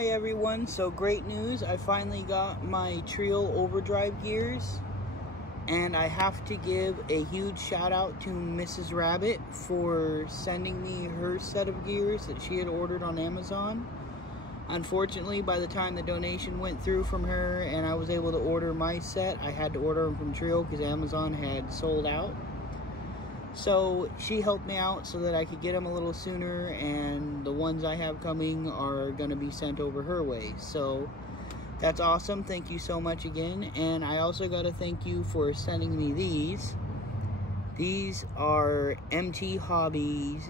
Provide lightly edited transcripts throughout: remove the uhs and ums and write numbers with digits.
Hi everyone, so great news, I finally got my Treal overdrive gears, and I have to give a huge shout out to Mrs. Rabbit for sending me her set of gears that she had ordered on Amazon. Unfortunately, by the time the donation went through from her and I was able to order my set, I had to order them from Treal because Amazon had sold out. So she helped me out so that I could get them a little sooner, and the ones I have coming are going to be sent over her way. So that's awesome. Thank you so much again. And I also got to thank you for sending me these. These are MT Hobbies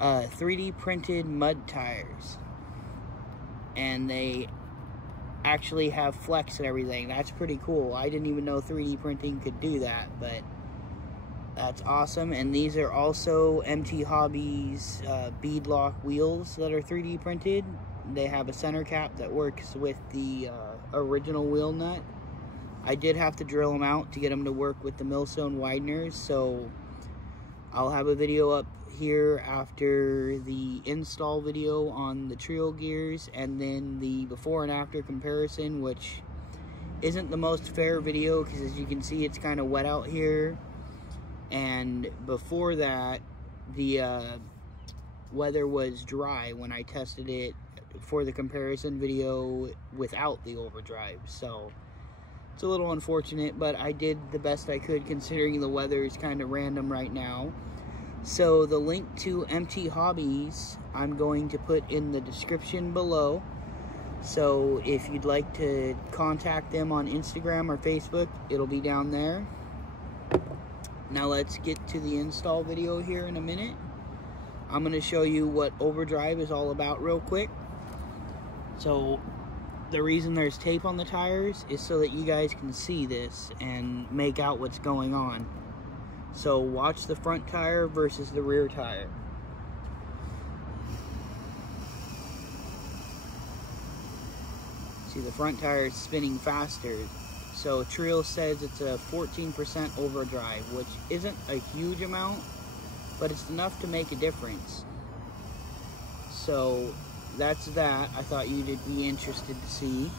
3D printed mud tires. And they actually have flex and everything. That's pretty cool. I didn't even know 3D printing could do that, but that's awesome. And these are also MT Hobbies beadlock wheels that are 3D printed. They have a center cap that works with the original wheel nut. I did have to drill them out to get them to work with the millstone wideners, so I'll have a video up here after the install video on the Treal gears, and then the before and after comparison, which isn't the most fair video because as you can see it's kind of wet out here. And before that, the weather was dry when I tested it for the comparison video without the overdrive. So it's a little unfortunate, but I did the best I could considering the weather is kind of random right now. So the link to MT Hobbies I'm going to put in the description below. So if you'd like to contact them on Instagram or Facebook, it'll be down there. Now let's get to the install video here in a minute. I'm going to show you what overdrive is all about real quick. So the reason there's tape on the tires is so that you guys can see this and make out what's going on. So watch the front tire versus the rear tire. See, the front tire is spinning faster. So Treal says it's a 14% overdrive, which isn't a huge amount, but it's enough to make a difference. So that's that. I thought you'd be interested to see.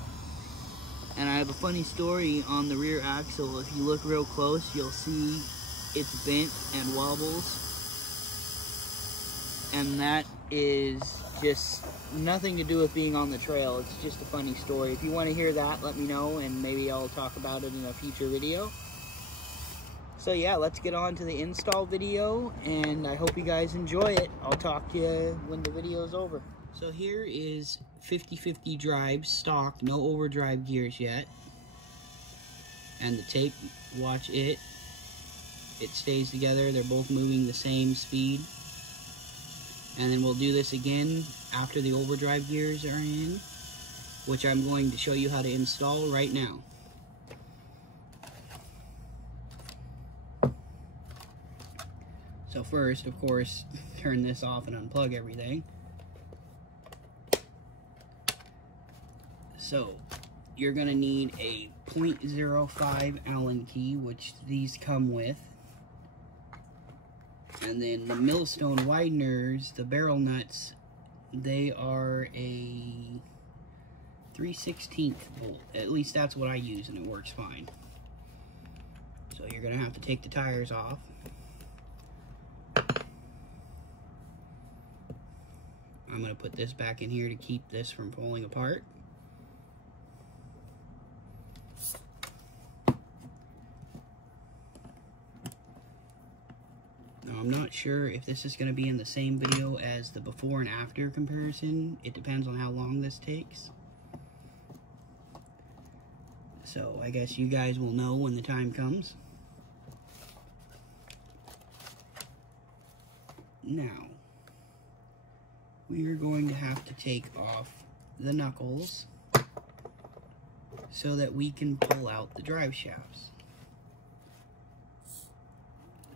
And I have a funny story on the rear axle. If you look real close, you'll see it's bent and wobbles. And that is just nothing to do with being on the trail. It's just a funny story. If you want to hear that, let me know, and maybe I'll talk about it in a future video. So yeah, let's get on to the install video, and I hope you guys enjoy it. I'll talk to you when the video is over. So here is 50/50 drive stock, no overdrive gears yet. And the tape, watch it. It stays together. They're both moving the same speed. And then we'll do this again after the overdrive gears are in, which I'm going to show you how to install right now. So first, of course, turn this off and unplug everything. So you're going to need a 0.05 Allen key, which these come with. And then the millstone wideners, the barrel nuts, they are a 3/16 bolt. At least that's what I use, and it works fine. So you're going to have to take the tires off. I'm going to put this back in here to keep this from falling apart. Now, I'm not sure if this is going to be in the same video as the before and after comparison. It depends on how long this takes. So I guess you guys will know when the time comes. Now, we are going to have to take off the knuckles so that we can pull out the drive shafts.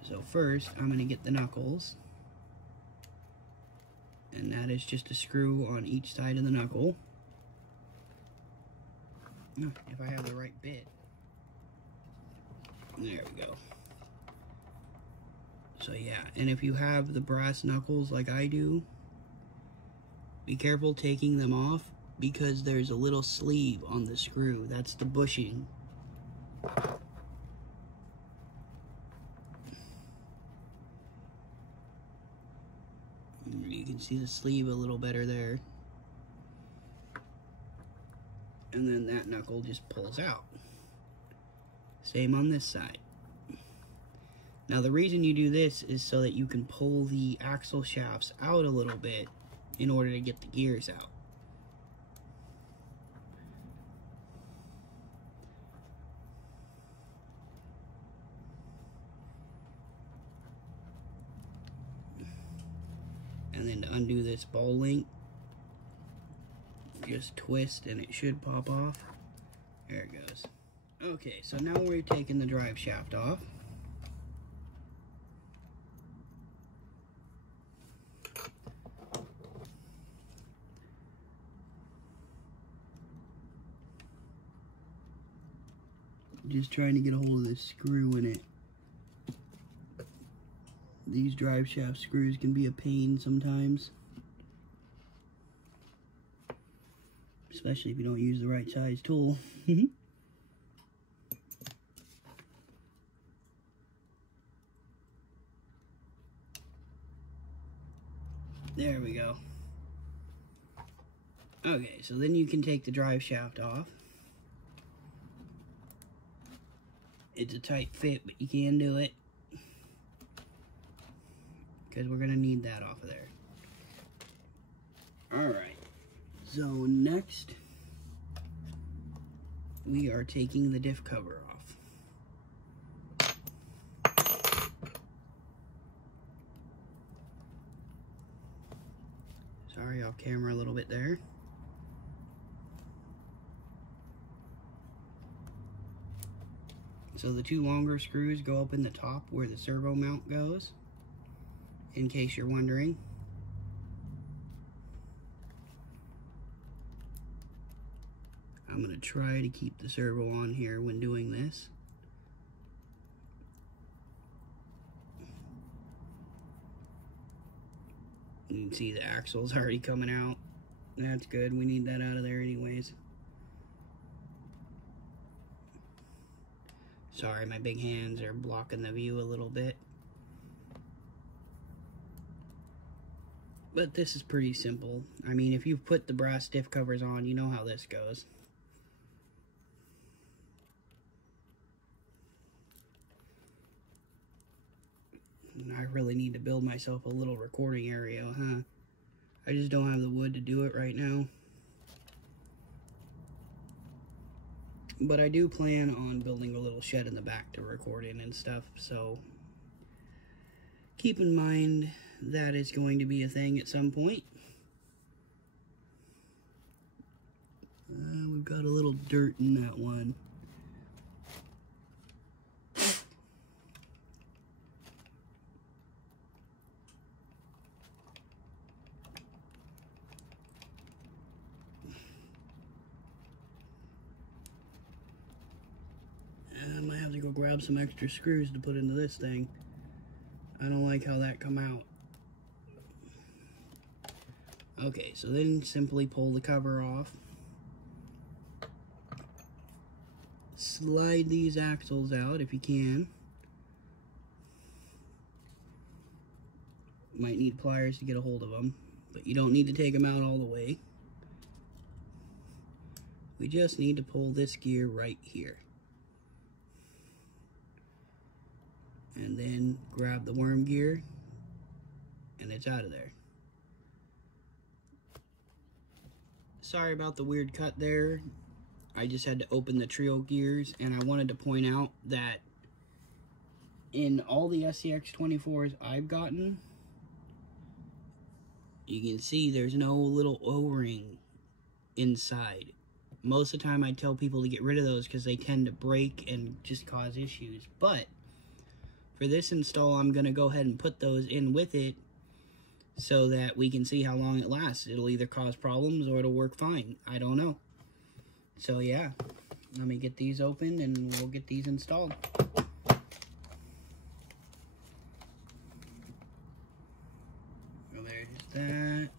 So first, I'm going to get the knuckles, and that is just a screw on each side of the knuckle. If I have the right bit. There we go. So yeah, and if you have the brass knuckles like I do, Be careful taking them off because there's a little sleeve on the screw. That's the bushing. You can see the sleeve a little better there. And then that knuckle just pulls out. Same on this side. Now the reason you do this is so that you can pull the axle shafts out a little bit in order to get the gears out. And then to undo this ball link, just twist and it should pop off. There it goes. Okay, so now we're taking the drive shaft off. Just trying to get a hold of this screw in it. These drive shaft screws can be a pain sometimes. Especially if you don't use the right size tool. There we go. Okay, so then you can take the drive shaft off. It's a tight fit, but you can do it. Because we're going to need that off of there. Alright, so next we are taking the diff cover off. Sorry, off camera a little bit there. So the two longer screws go up in the top where the servo mount goes, in case you're wondering. I'm going to try to keep the servo on here when doing this. You can see the axle's already coming out. That's good. We need that out of there anyways. Sorry, my big hands are blocking the view a little bit. But this is pretty simple. I mean, if you've put the brass diff covers on, you know how this goes. I really need to build myself a little recording area, huh? I just don't have the wood to do it right now. But I do plan on building a little shed in the back to record in and stuff, so keep in mind that is going to be a thing at some point. We've got a little dirt in that one. I might have to go grab some extra screws to put into this thing. I don't like how that come out. Okay, so then simply pull the cover off. Slide these axles out if you can. Might need pliers to get a hold of them, but you don't need to take them out all the way. We just need to pull this gear right here. And then grab the worm gear, and it's out of there. Sorry about the weird cut there. I just had to open the Treal gears, and I wanted to point out that in all the Scx24s I've gotten, you can see there's no little O-ring inside. Most of the time I tell people to get rid of those because they tend to break and just cause issues. But for this install, I'm going to go ahead and put those in with it so that we can see how long it lasts. It'll either cause problems or it'll work fine. I don't know. So yeah, let me get these open and we'll get these installed. So there's that.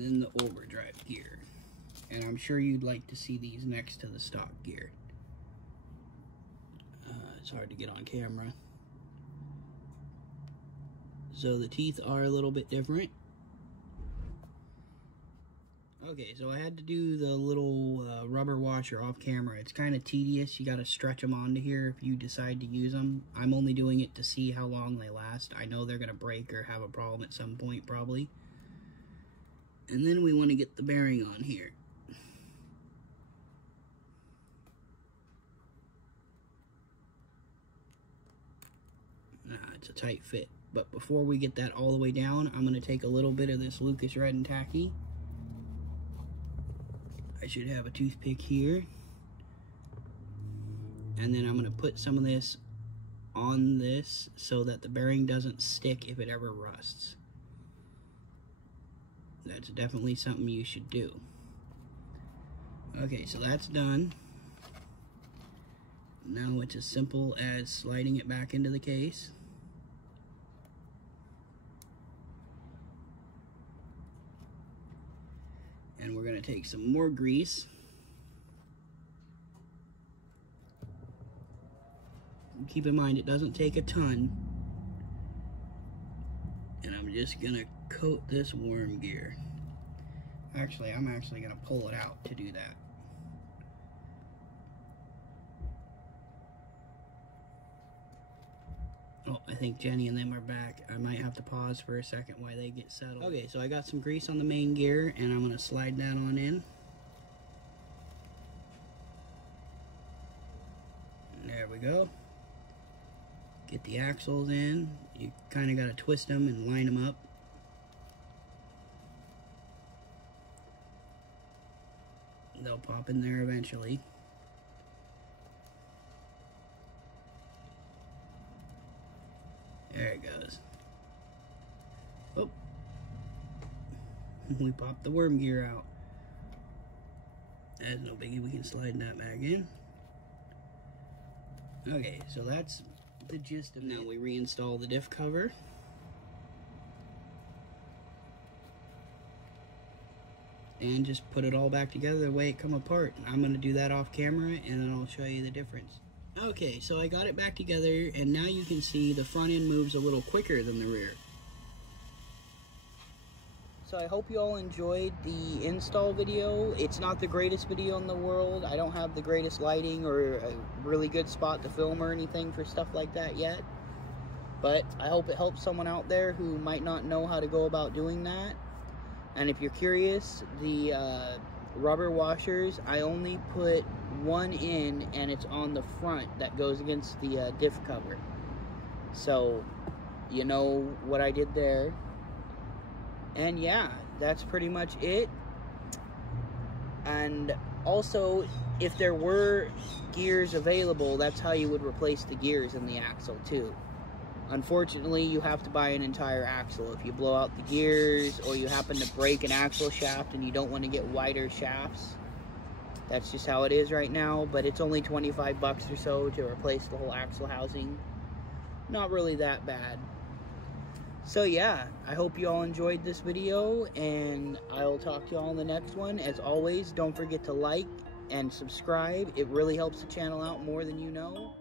and then the overdrive gear. And I'm sure you'd like to see these next to the stock gear. It's hard to get on camera. So the teeth are a little bit different. Okay, so I had to do the little rubber washer off camera. It's kind of tedious. You got to stretch them onto here if you decide to use them. I'm only doing it to see how long they last. I know they're going to break or have a problem at some point probably. And then we want to get the bearing on here. It's a tight fit. But before we get that all the way down, I'm going to take a little bit of this Lucas Red and Tacky. I should have a toothpick here. And then I'm going to put some of this on this so that the bearing doesn't stick if it ever rusts. That's definitely something you should do. Okay, so that's done. Now it's as simple as sliding it back into the case. And we're going to take some more grease. Keep in mind, it doesn't take a ton. And I'm just going to coat this worm gear. Actually, I'm actually going to pull it out to do that. Oh, I think Jenny and them are back. I might have to pause for a second while they get settled. Okay, so I got some grease on the main gear, and I'm going to slide that on in. There we go. Get the axles in. You kind of got to twist them and line them up. They'll pop in there eventually. There it goes. Oh. We popped the worm gear out. That's no biggie, we can slide that back in. Okay, so that's the gist of it. Now we reinstall the diff cover. And just put it all back together the way it come apart. I'm going to do that off camera and then I'll show you the difference. Okay, so I got it back together and now you can see the front end moves a little quicker than the rear. So I hope you all enjoyed the install video. It's not the greatest video in the world. I don't have the greatest lighting or a really good spot to film or anything for stuff like that yet. But I hope it helps someone out there who might not know how to go about doing that. And if you're curious, the rubber washers, I only put one in and it's on the front that goes against the diff cover. So you know what I did there. And yeah, that's pretty much it. And also, if there were gears available, that's how you would replace the gears in the axle too. Unfortunately, you have to buy an entire axle. If you blow out the gears or you happen to break an axle shaft and you don't want to get wider shafts, that's just how it is right now. But it's only 25 bucks or so to replace the whole axle housing. Not really that bad. So yeah, I hope you all enjoyed this video and I'll talk to you all in the next one. As always, don't forget to like and subscribe. It really helps the channel out more than you know.